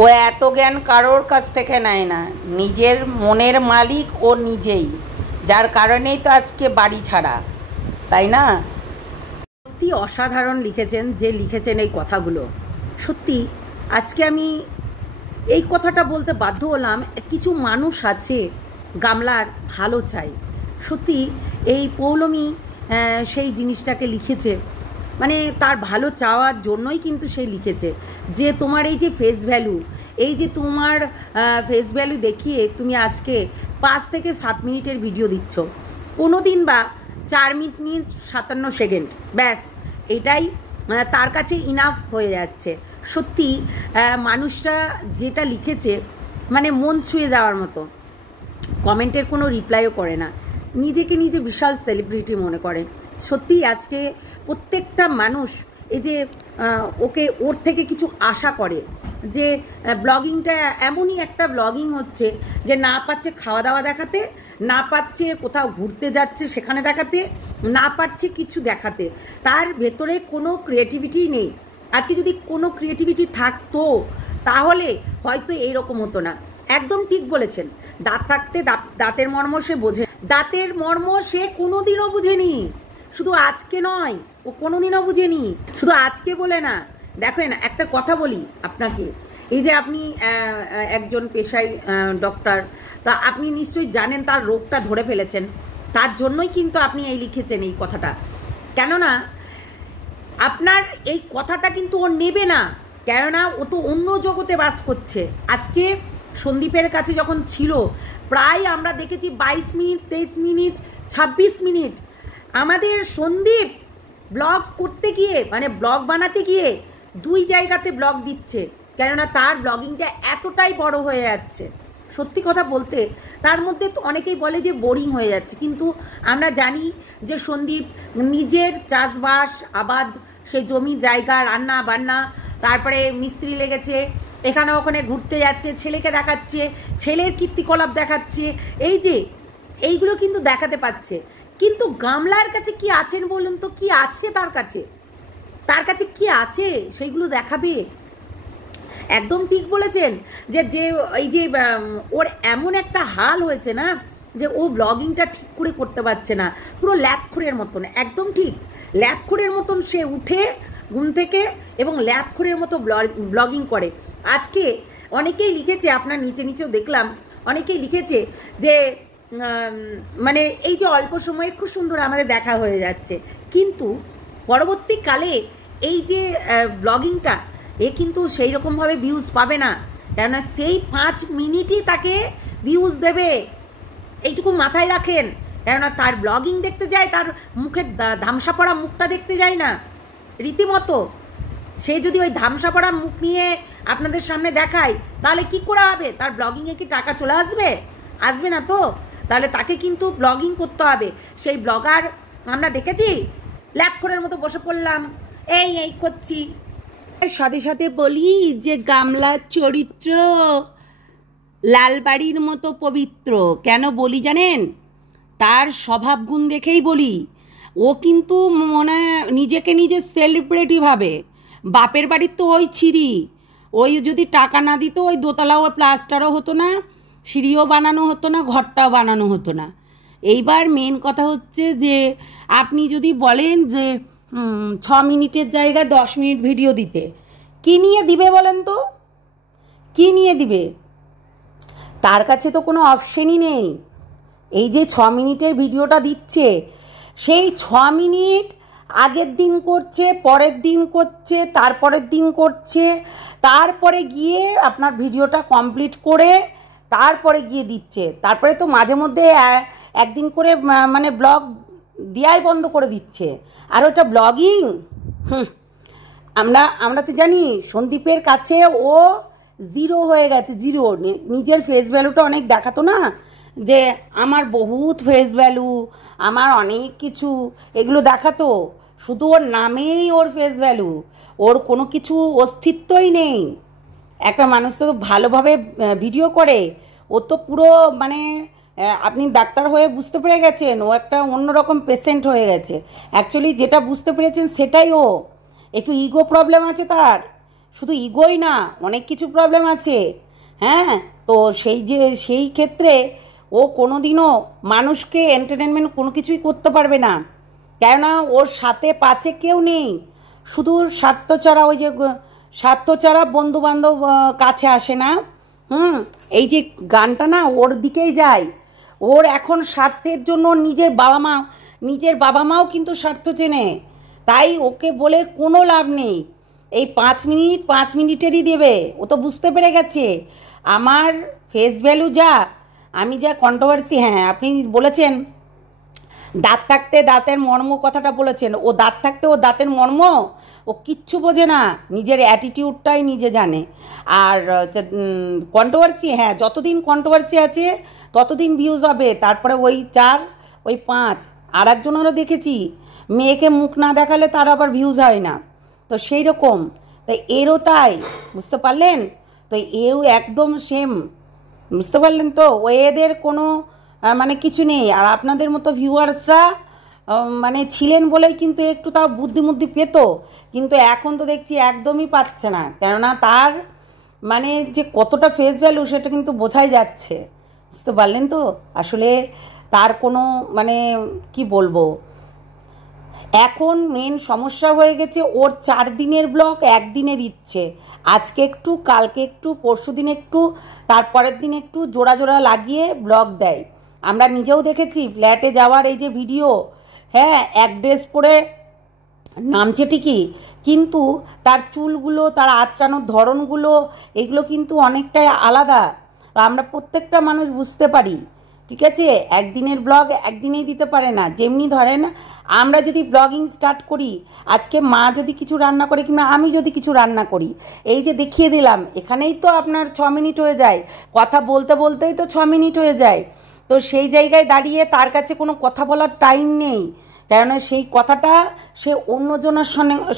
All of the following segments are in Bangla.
ও এত জ্ঞান কারোর কাছ থেকে নেয় না, নিজের মনের মালিক ও নিজেই, যার কারণেই তো আজকে বাড়ি ছাড়া, তাই না? সত্যি অসাধারণ লিখেছেন যে লিখেছেন এই কথাগুলো। সত্যি আজকে আমি এই কথাটা বলতে বাধ্য হলাম, কিছু মানুষ আছে গামলার ভালো চাই। সত্যি এই পৌলমী সেই জিনিসটাকে লিখেছে, মানে তার ভালো চাওয়ার জন্যই কিন্তু সে লিখেছে যে তোমার এই যে ফেস ভ্যালু, এই যে তোমার ফেস ভ্যালু দেখিয়ে তুমি আজকে 5 থেকে 7 মিনিটের ভিডিও দিচ্ছ, কোনো দিন বা 4 মিনিট 57 সেকেন্ড, ব্যাস এটাই তার কাছে ইনাফ হয়ে যাচ্ছে। সত্যি মানুষটা যেটা লিখেছে মানে মন ছুঁয়ে যাওয়ার মতো। কমেন্টের কোনো রিপ্লাইও করে না, নিজেকে নিজে বিশাল সেলিব্রিটি মনে করে। সত্যি আজকে প্রত্যেকটা মানুষ এই যে ওর থেকে কিছু আশা করে, যে ব্লগিংটা এমনই একটা ব্লগিং হচ্ছে যে না পাচ্ছে খাওয়া দাওয়া দেখাতে, না পাচ্ছে কোথাও ঘুরতে যাচ্ছে সেখানে দেখাতে, না পাচ্ছে কিছু দেখাতে, তার ভেতরে কোনো ক্রিয়েটিভিটি নেই। আজকে যদি কোনো ক্রিয়েটিভিটি থাকতো তাহলে হয়তো এইরকম হতো না। একদম ঠিক বলেছেন, দাঁত থাকতে দাঁতের মর্ম সে বোঝে, দাঁতের মর্ম সে কোনোদিনও বুঝেনি, শুধু আজকে নয়, ও কোনোদিনও বুঝেনি, শুধু আজকে বলে না। দেখেন একটা কথা বলি আপনাকে, এই যে আপনি একজন পেশায় ডক্টর, তা আপনি নিশ্চয়ই জানেন তার রোগটা ধরে ফেলেছেন, তার জন্যই কিন্তু আপনি এই লিখেছেন এই কথাটা। কেননা আপনার এই কথাটা কিন্তু ও নেবে না, কেননা ও তো অন্য জগতে বাস করছে। আজকে সন্দীপের কাছে যখন ছিল, প্রায় আমরা দেখেছি 22 মিনিট, 23 মিনিট, 26 মিনিট আমাদের সন্দীপ ব্লগ করতে গিয়ে, মানে ব্লগ বানাতে গিয়ে 2 জায়গাতে ব্লগ দিচ্ছে, কেননা তার ব্লগিংটা এতটাই বড় হয়ে যাচ্ছে। সত্যি কথা বলতে তার মধ্যে তো অনেকেই বলে যে বোরিং হয়ে যাচ্ছে, কিন্তু আমরা জানি যে সন্দীপ নিজের চাষবাস আবাদ, সে জমি জায়গা, রান্না বান্না, তারপরে মিস্ত্রি লেগেছে, এখানে ওখানে ঘুরতে যাচ্ছে, ছেলেকে দেখাচ্ছে, ছেলের কীর্তিকলাপ দেখাচ্ছে, এই যে এইগুলো কিন্তু দেখাতে পাচ্ছে। কিন্তু গামলার কাছে কি আছেন বলুন তো, কি আছে তার কাছে? তার কাছে কি আছে সেইগুলো দেখাবে? একদম ঠিক বলেছেন যে যে এই যে ওর এমন একটা হাল হয়েছে না, যে ও ব্লগিংটা ঠিক করে করতে পারছে না, পুরো ল্যাপখোরের মতন। একদম ঠিক, ল্যাপখোরের মতন সে উঠে ঘুম থেকে এবং ল্যাপখোরের মতো ব্লগিং করে। আজকে অনেকেই লিখেছে, আপনার নিচে নিচেও দেখলাম অনেকেই লিখেছে যে মানে এই যে অল্প সময়ে খুব সুন্দর আমাদের দেখা হয়ে যাচ্ছে, কিন্তু পরবর্তীকালে এই যে ব্লগিংটা এ কিন্তু সেই রকমভাবে ভিউজ পাবে না, কেননা সেই 5 মিনিটই তাকে ভিউজ দেবে, এইটুকু মাথায় রাখেন। কেননা তার ব্লগিং দেখতে যায়, তার মুখের ধামসা পড়া মুখটা দেখতে যায় না রীতিমতো। সে যদি ওই ধামসা পড়া মুখ নিয়ে আপনাদের সামনে দেখায়, তাহলে কি করে হবে? তার ব্লগিংয়ে কি টাকা চলে আসবে? আসবে না তো। তাহলে তাকে কিন্তু ব্লগিং করতে হবে। সেই ব্লগার আমরা দেখেছি ল্যাপখোরের মতো বসে পড়লাম, এই করছি। সাথে সাথে বলি যে গামলার চরিত্র লালবাড়ির মতো পবিত্র। কেন বলি জানেন? তার স্বভাব গুণ দেখেই বলি। ও কিন্তু মনে নিজেকে নিজে সেলিব্রিটি ভাবে। বাপের বাড়ির তো ওই ছিঁড়ি, ওই যদি টাকা না দিত ওই দোতলাও প্লাস্টারও হতো না, সিঁড়িও বানানো হতো না, ঘরটাও বানানো হতো না। এইবার মেন কথা হচ্ছে যে আপনি যদি বলেন যে 6 মিনিটের জায়গায় 10 মিনিট ভিডিও দিতে, কী নিয়ে দিবে বলেন তো? কী নিয়ে দিবে? তার কাছে তো কোনো অপশনই নেই। এই যে 6 মিনিটের ভিডিওটা দিচ্ছে, সেই 6 মিনিট আগের দিন করছে, পরের দিন করছে, তারপরের দিন করছে, তারপরে গিয়ে আপনার ভিডিওটা কমপ্লিট করে তারপরে গিয়ে দিচ্ছে। তারপরে তো মাঝে মধ্যে একদিন করে মানে ব্লগ দেওয়াই বন্ধ করে দিচ্ছে, আর ওটা ব্লগিং। আমরা তো জানি সন্দীপের কাছে ও জিরো হয়ে গেছে, জিরো। নিজের ফেস ভ্যালুটা অনেক দেখাতো না, যে আমার বহুত ফেস ভ্যালু, আমার অনেক কিছু, এগুলো দেখাতো। শুধু ওর নামেই ওর ফেস ভ্যালু, ওর কোনো কিছু অস্তিত্বই নেই। একটা মানুষ তো ভালোভাবে ভিডিও করে, ও তো পুরো মানে আপনি ডাক্তার হয়ে বুঝতে পেরে গেছেন ও একটা অন্যরকম পেশেন্ট হয়ে গেছে। অ্যাকচুয়ালি যেটা বুঝতে পেরেছেন সেটাই ও, একটু ইগো প্রবলেম আছে তার, শুধু ইগোই না, অনেক কিছু প্রবলেম আছে। হ্যাঁ, তো সেই ক্ষেত্রে ও কোনো দিনও মানুষকে এন্টারটেনমেন্ট কোনো কিছুই করতে পারবে না, কেননা ওর সাথে পাছে কেউ নেই। শুধু স্বার্থচারা, ওই যে স্বার্থচারা বন্ধুবান্ধব কাছে আসে না। এই যে গানটা না ওর দিকেই যায়। ওর এখন স্বার্থের জন্য নিজের বাবা মাও কিন্তু স্বার্থ চেনে। তাই ওকে বলে কোনো লাভ নেই। এই 5 মিনিটেরই দেবে, ও তো বুঝতে পেরে গেছে আমার ফেস ভ্যালু যা, আমি যা কন্ট্রোভার্সি। হ্যাঁ, আপনি বলেছেন দাঁত থাকতে দাঁতের মর্ম, কথাটা বলেছেন। ও দাঁত থাকতে ও দাঁতের মর্ম ও কিচ্ছু বোঝে না, নিজের অ্যাটিটিউডটাই নিজে জানে। আর কন্ট্রোভার্সি, হ্যাঁ, যতদিন কন্ট্রোভার্সি আছে ততদিন ভিউজ হবে, তারপরে ওই 4 ওই 5। আর একজনেরও দেখেছি, মেয়েকে মুখ না দেখালে তার আবার ভিউজ হয় না। তো সেই রকম, তাই এরও তাই, বুঝতে পারলেন তো? এও একদম সেম, বুঝতে পারলেন তো? ও এদের কোনো মানে কিছু নেই। আর আপনাদের মতো ভিউয়ার্সরা মানে ছিলেন বলেই কিন্তু একটু তাও বুদ্ধি পেত, কিন্তু এখন তো দেখছি একদমই পাচ্ছে না। কেননা তার মানে যে কতটা ফেস ভ্যালু সেটা কিন্তু বোঝাই যাচ্ছে, বুঝতে পারলেন তো? আসলে তার কোনো মানে কি বলবো, এখন মেন সমস্যা হয়ে গেছে ওর 4 দিনের ব্লগ একদিনে দিচ্ছে। আজকে একটু, কালকে একটু, পরশু দিন একটু, তারপরের দিন একটু, জোড়া জোড়া লাগিয়ে ব্লগ দেয়। আমরা নিজেও দেখেছি ফ্ল্যাটে যাওয়ার এই যে ভিডিও। হ্যাঁ, এক ড্রেস পরে নামছে ঠিকই, কিন্তু তার চুলগুলো, তার আঁচড়ানোর ধরনগুলো, এগুলো কিন্তু অনেকটাই আলাদা। আমরা প্রত্যেকটা মানুষ বুঝতে পারি, ঠিক আছে? একদিনের ব্লগ একদিনেই দিতে পারে না। যেমনি ধরেন আমরা যদি ব্লগিং স্টার্ট করি, আজকে মা যদি কিছু রান্না করে কিংবা আমি যদি কিছু রান্না করি, এই যে দেখিয়ে দিলাম, এখানেই তো আপনার 6 মিনিট হয়ে যায়, কথা বলতে বলতেই তো 6 মিনিট হয়ে যায়। তো সেই জায়গায় দাঁড়িয়ে তার কাছে কোনো কথা বলার টাইম নেই, কেননা সেই কথাটা সে অন্যজনের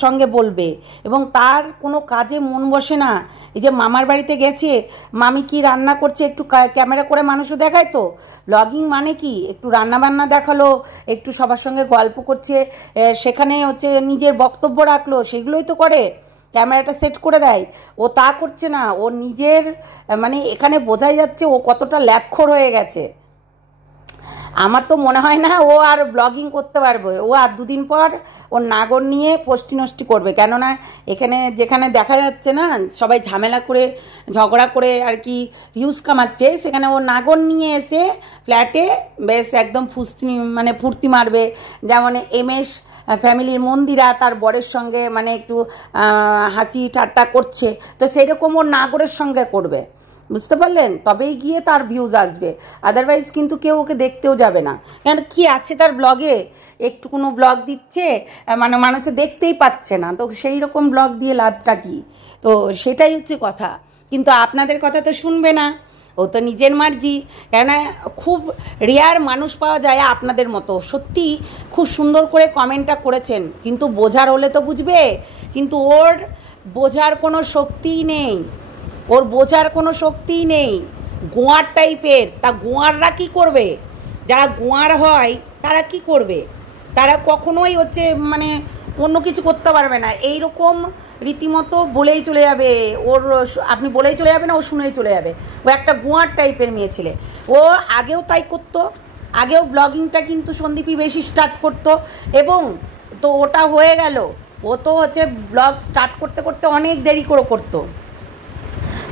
সঙ্গে বলবে এবং তার কোনো কাজে মন বসে না। এই যে মামার বাড়িতে গেছে, মামি কি রান্না করছে একটু ক্যামেরা করে মানুষও দেখায়। তো ব্লগিং মানে কি, একটু রান্নাবান্না দেখালো, একটু সবার সঙ্গে গল্প করছে, সেখানে হচ্ছে নিজের বক্তব্য রাখলো, সেগুলোই তো করে, ক্যামেরাটা সেট করে দেয়। ও তা করছে না, ও নিজের মানে এখানে বোঝাই যাচ্ছে ও কতটা ল্যাপখোর হয়ে গেছে। আমার তো মনে হয় না ও আর ব্লগিং করতে পারবে। ও আর 2 দিন পর ওর নাগর নিয়ে ফষ্টি নষ্টি করবে, কেননা এখানে যেখানে দেখা যাচ্ছে না সবাই ঝামেলা করে ঝগড়া করে আর কি ভিউজ কামাচ্ছে, সেখানে ও নাগর নিয়ে এসে ফ্ল্যাটে বেশ একদম ফুর্তি মারবে। যেমন MS ফ্যামিলির মন্দিরা তার বরের সঙ্গে মানে একটু হাসি ঠাট্টা করছে, তো সেই রকম ওর নাগরের সঙ্গে করবে, বুঝতে পারলেন? তবেই গিয়ে তার ভিউজ আসবে, আদারওয়াইজ কিন্তু কেউ ওকে দেখতেও যাবে না। কেন কি আছে তার ব্লগে, একটু কোনো ব্লগ দিচ্ছে মানে মানুষে দেখতেই পাচ্ছে না, তো সেই রকম ব্লগ দিয়ে লাভটা কি? তো সেটাই হচ্ছে কথা। কিন্তু আপনাদের কথা তো শুনবে না, ও তো নিজের মার্জি। কেননা খুব রেয়ার মানুষ পাওয়া যায় আপনাদের মতো, সত্যি খুব সুন্দর করে কমেন্টটা করেছেন, কিন্তু বোঝার হলে তো বুঝবে, কিন্তু ওর বোঝার কোনো শক্তিই নেই, ওর বোঝার কোনো শক্তিই নেই। গোয়ার টাইপের, তা গোয়াররা কী করবে? যারা গোয়ার হয় তারা কি করবে? তারা কখনোই হচ্ছে মানে অন্য কিছু করতে পারবে না, এই রকম রীতিমতো বলেই চলে যাবে ওর। আপনি বলেই চলে যাবে না, ও শুনেই চলে যাবে। ও একটা গোয়ার টাইপের মেয়ে ছেলে। ও আগেও তাই করতো, আগেও ব্লগিংটা কিন্তু সন্দীপই বেশি স্টার্ট করতো, এবং তো ওটা হয়ে গেল। ও তো হচ্ছে ব্লগ স্টার্ট করতে করতে অনেক দেরি করে করতো।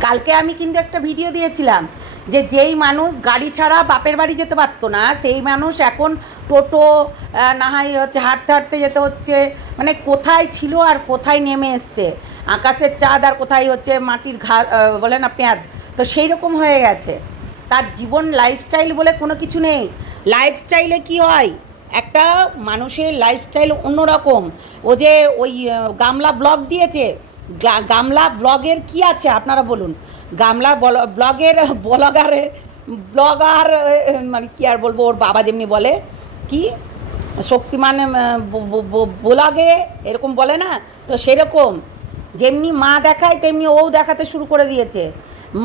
কালকে আমি কিন্তু একটা ভিডিও দিয়েছিলাম যে যেই মানুষ গাড়ি ছাড়া বাপের বাড়ি যেতে পারতো না, সেই মানুষ এখন টোটো না হয় হচ্ছে হাঁটতে হাঁটতে যেতে হচ্ছে, মানে কোথায় ছিল আর কোথায় নেমে এসছে, আকাশের চাঁদ আর কোথায় হচ্ছে মাটির বলে না পেঁয়াদ, তো সেই রকম হয়ে গেছে তার জীবন। লাইফস্টাইল বলে কোনো কিছু নেই। লাইফস্টাইলে কি হয়, একটা মানুষের লাইফস্টাইল অন্যরকম। ও যে ওই গামলা ব্লগ দিয়েছে, গামলা ব্লগের কি আছে আপনারা বলুন? গামলা ব্লগের ব্লগার মানে কি আর বলবো, ওর বাবা যেমনি বলে কি শক্তিমান ব্লগে এরকম বলে না, তো সেরকম যেমনি মা দেখায় তেমনি ও দেখাতে শুরু করে দিয়েছে।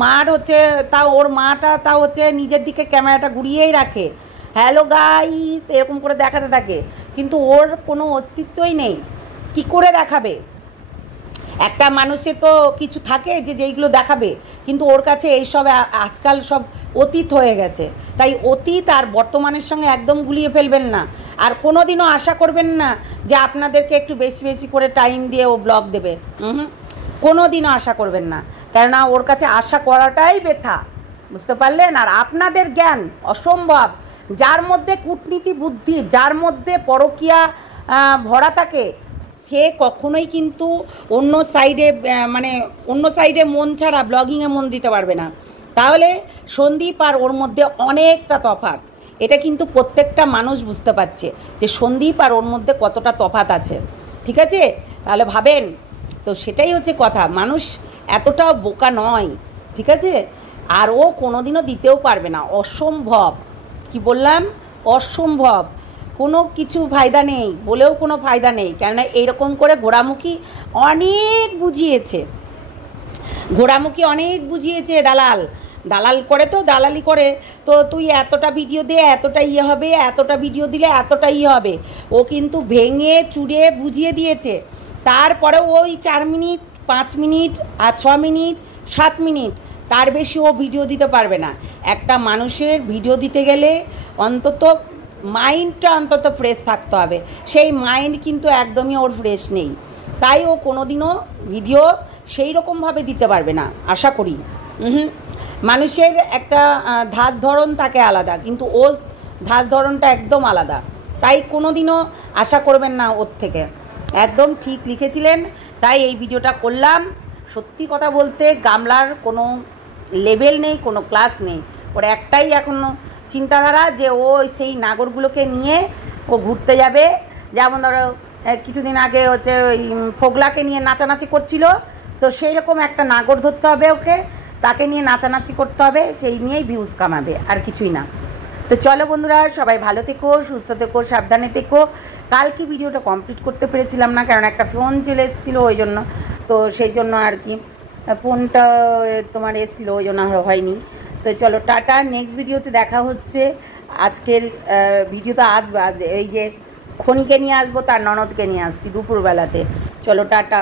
মার হচ্ছে তাও ওর মাটা তাও হচ্ছে নিজের দিকে ক্যামেরাটা ঘুরিয়েই রাখে, হ্যালো গাইস এরকম করে দেখাতে থাকে, কিন্তু ওর কোনো অস্তিত্বই নেই। কি করে দেখাবে? একটা মানুষের তো কিছু থাকে যে যেইগুলো দেখাবে, কিন্তু ওর কাছে এইসব আজকাল সব অতীত হয়ে গেছে। তাই অতীত আর বর্তমানের সঙ্গে একদম গুলিয়ে ফেলবেন না। আর কোনো দিনও আশা করবেন না যে আপনাদেরকে একটু বেশি বেশি করে টাইম দিয়ে ও ব্লগ দেবে, কোনো দিনও আশা করবেন না, কেননা ওর কাছে আশা করাটাই বৃথা, বুঝতে পারলেন? আর আপনাদের জ্ঞান অসম্ভব, যার মধ্যে কূটনীতি বুদ্ধি, যার মধ্যে পরকীয়া ভরা থাকে, সে কখনোই কিন্তু অন্য সাইডে মন ছাড়া ব্লগিংয়ে মন দিতে পারবে না। তাহলে সন্দীপ আর ওর মধ্যে অনেকটা তফাৎ, এটা কিন্তু প্রত্যেকটা মানুষ বুঝতে পারছে যে সন্দীপ আর ওর মধ্যে কতটা তফাৎ আছে, ঠিক আছে? তাহলে ভাবেন তো, সেটাই হচ্ছে কথা। মানুষ এতটাও বোকা নয়, ঠিক আছে? আর ও কোনোদিনও দিতেও পারবে না, অসম্ভব। কি বললাম? অসম্ভব। কোনো কিছু ফায়দা নেই, বলেও কোনো ফায়দা নেই, কেননা এইরকম করে ঘোরামুখী অনেক বুঝিয়েছে দালাল করে, তো দালালি করে, তো তুই এতটা ভিডিও দে, এতটা ইয়ে হবে, এতটা ভিডিও দিলে এতটা ইয়ে হবে। ও কিন্তু ভেঙে চুড়ে বুঝিয়ে দিয়েছে। তারপরে ওই 4 মিনিট, 5 মিনিট আর 6 মিনিট, 7 মিনিট, তার বেশি ও ভিডিও দিতে পারবে না। একটা মানুষের ভিডিও দিতে গেলে অন্তত মাইন্ডটা অন্তত ফ্রেশ থাকতে হবে, সেই মাইন্ড কিন্তু একদমই ওর ফ্রেশ নেই। তাই ও কোনো দিনও ভিডিও সেই রকমভাবে দিতে পারবে না আশা করি। মানুষের একটা ধাঁচ ধরন থাকে আলাদা, কিন্তু ওর ধাঁচ ধরনটা একদম আলাদা। তাই কোনো দিনও আশা করবেন না ওর থেকে। একদম ঠিক লিখেছিলেন, তাই এই ভিডিওটা করলাম। সত্যি কথা বলতে গামলার কোনো লেভেল নেই, কোনো ক্লাস নেই। ওর একটাই এখনও চিন্তাধারা যে ও সেই নাগরগুলোকে নিয়ে ও ঘুরতে যাবে। যেমন ধরো কিছুদিন আগে হচ্ছে ওই ফোগলাকে নিয়ে নাচানাচি করছিল, তো সেই রকম একটা নাগর ধরতে হবে ওকে, তাকে নিয়ে নাচানাচি করতে হবে, সেই নিয়েই ভিউজ কামাবে, আর কিছুই না। তো চলো বন্ধুরা, সবাই ভালো থেকো, সুস্থ থেকো, সাবধানে থেকো। কালকে ভিডিওটা কমপ্লিট করতে পেরেছিলাম না, কারণ একটা ফোন চলে এসেছিলো, ওই জন্য, তো সেই জন্য আর কি ফোনটা তোমার এসেছিলো, ওই জন্য আর হয়নি। তো চলো টাটা, নেক্সট ভিডিওতে দেখা হচ্ছে। আজকের ভিডিওতে আসবে এই যে খনিকে নিয়ে আসবো, তার ননদকে নিয়ে আসছি দুপুরবেলাতে। চলো টাটা।